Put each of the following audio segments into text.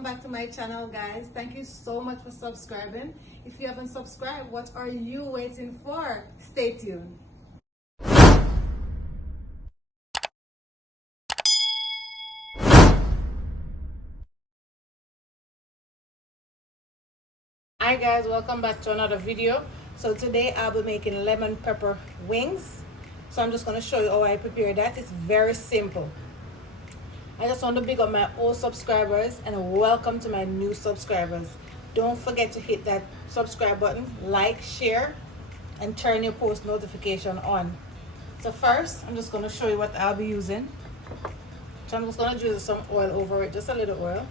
welcome back to my channel, guys. Thank you so much for subscribing. If you haven't subscribed, what are you waiting for? Stay tuned. Hi guys, welcome back to another video. So today I'll be making lemon pepper wings. So I'm just going to show you how I prepare that. It's very simple. I just want to big up my old subscribers and welcome to my new subscribers. Don't forget to hit that subscribe button, like, share, and turn your post notification on. So first, I'm just going to show you what I'll be using. So I'm just going to use some oil over it, just a little oil.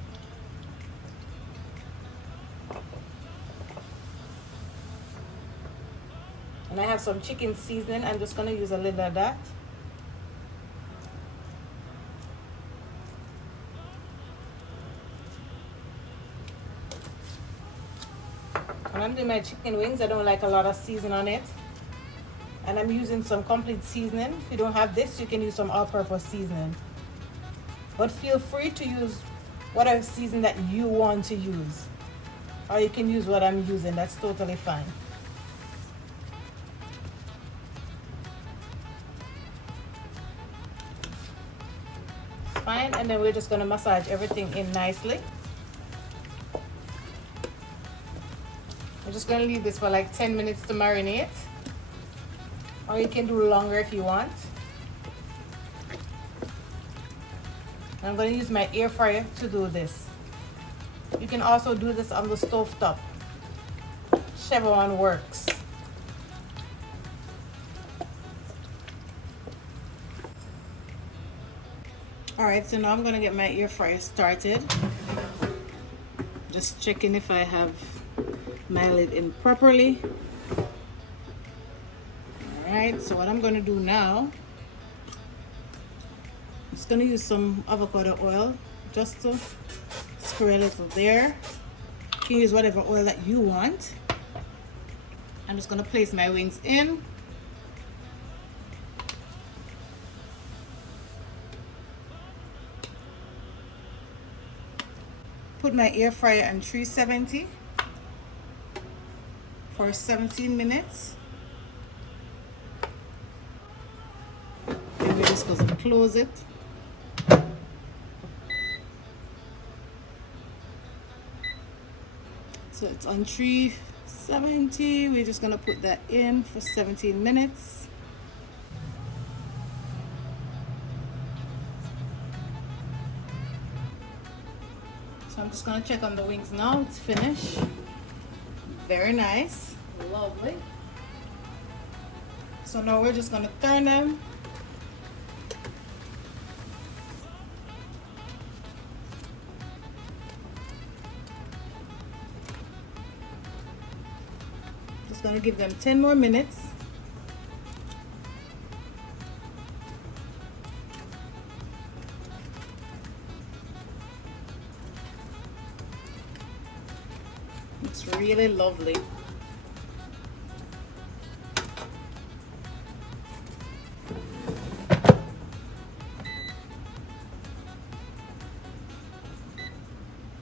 And I have some chicken seasoning. I'm just going to use a little of that. When I'm doing my chicken wings, I don't like a lot of seasoning on it. And I'm using some complete seasoning. If you don't have this, you can use some all-purpose seasoning. But feel free to use whatever seasoning that you want to use. Or you can use what I'm using. That's totally fine. Fine, and then we're just going to massage everything in nicely. I'm just going to leave this for like 10 minutes to marinate, or you can do longer if you want. I'm going to use my air fryer to do this. You can also do this on the stove top, whichever one works. Alright, so now I'm going to get my air fryer started. Just checking if I have my lid in properly. Alright, so what I'm going to do now, I'm just going to use some avocado oil just to spray a little there. You can use whatever oil that you want. I'm just going to place my wings in. Put my air fryer on 370 for 17 minutes. Then we're just going to close it. So it's on 370. We're just going to put that in for 17 minutes. So I'm just going to check on the wings now. It's finished. Very nice. Lovely. So now we're just going to turn them. Just going to give them 10 more minutes. It's really lovely.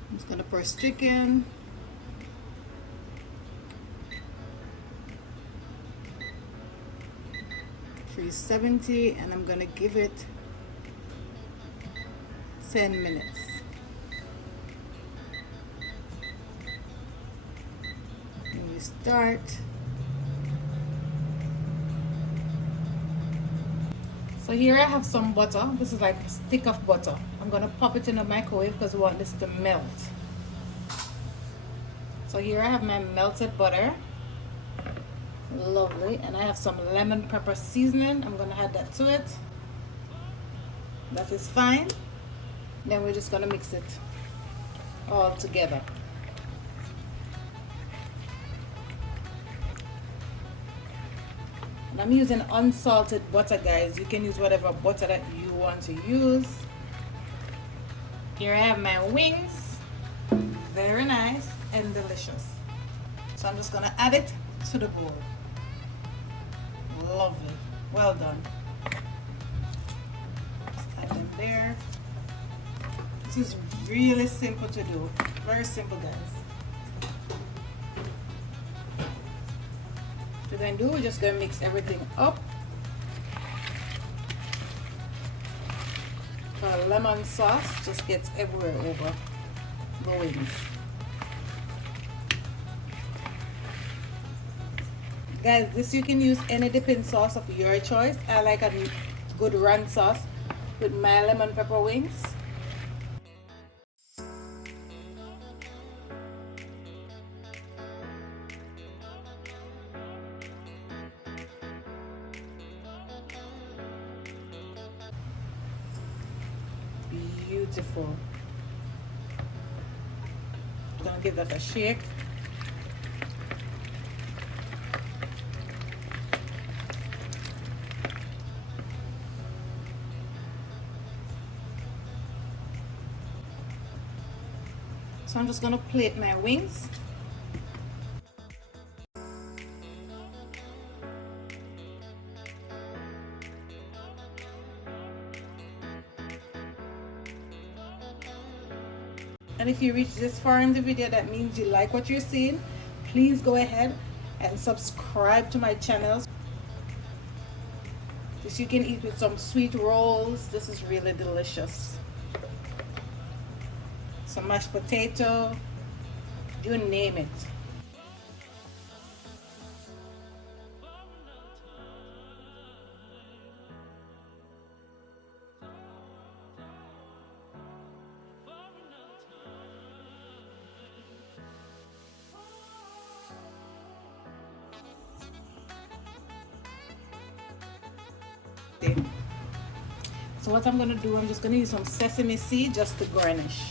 I'm just going to press chicken. $370, and I'm going to give it 10 minutes. And we start. So here I have some butter. This is like a stick of butter. I'm going to pop it in the microwave because we want this to melt. So here I have my melted butter. Lovely. And I have some lemon pepper seasoning. I'm going to add that to it. That is fine. Then we're just going to mix it all together. And I'm using unsalted butter, guys. You can use whatever butter that you want to use. Here I have my wings. Very nice and delicious. So I'm just going to add it to the bowl. Lovely. Well done. Just add them there. This is really simple to do. Very simple, guys. What we're going to do, we're just going to mix everything up. The lemon sauce just gets everywhere over the wings. Guys, this you can use any dipping sauce of your choice. I like a good run sauce with my lemon pepper wings. Beautiful. I'm gonna give that a shake. So I'm just gonna plate my wings. And if you reach this far in the video, that means you like what you're seeing. Please go ahead and subscribe to my channel. This you can eat with some sweet rolls. This is really delicious. Some mashed potato, you name it. So what I'm going to do, I'm just going to use some sesame seed just to garnish.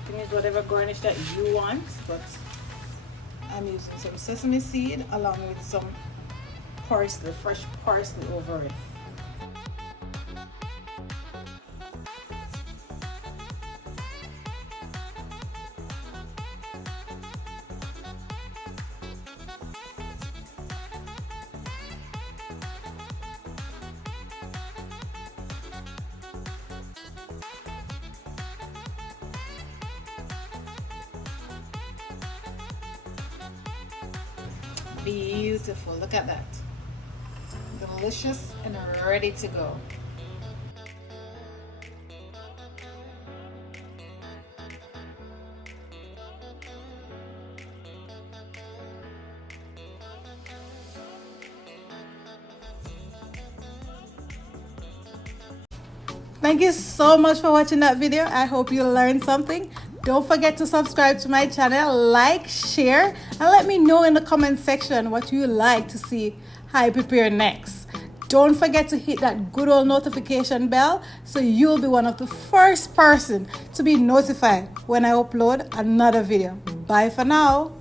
You can use whatever garnish that you want, but I'm using some sesame seed along with some parsley, fresh parsley over it. Beautiful, look at that. Delicious and ready to go. Thank you so much for watching that video. I hope you learned something. Don't forget to subscribe to my channel, like, share, and let me know in the comment section what you like to see I prepare next. Don't forget to hit that good old notification bell so you'll be one of the first person to be notified when I upload another video. Bye for now.